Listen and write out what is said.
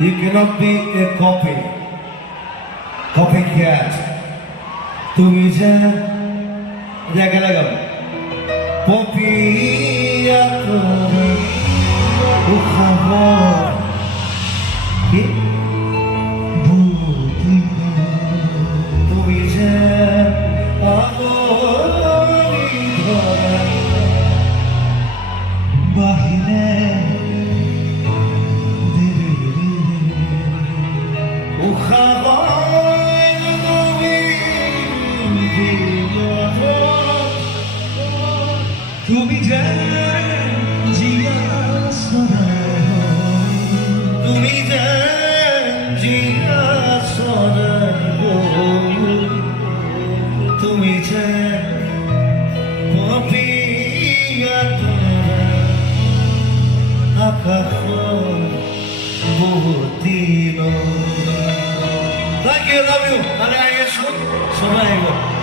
You cannot be a copycat. তুমি যে জায়গা লাগাও পপিয়া তুমি খবর কি তুমি যে বাহিরে তুমি যে জিয়া তুমি যে জিয়া তুমি যে পপিয়া আকাশ বহুদিন Thank you, love you. Hare Krishna. Subhanahu.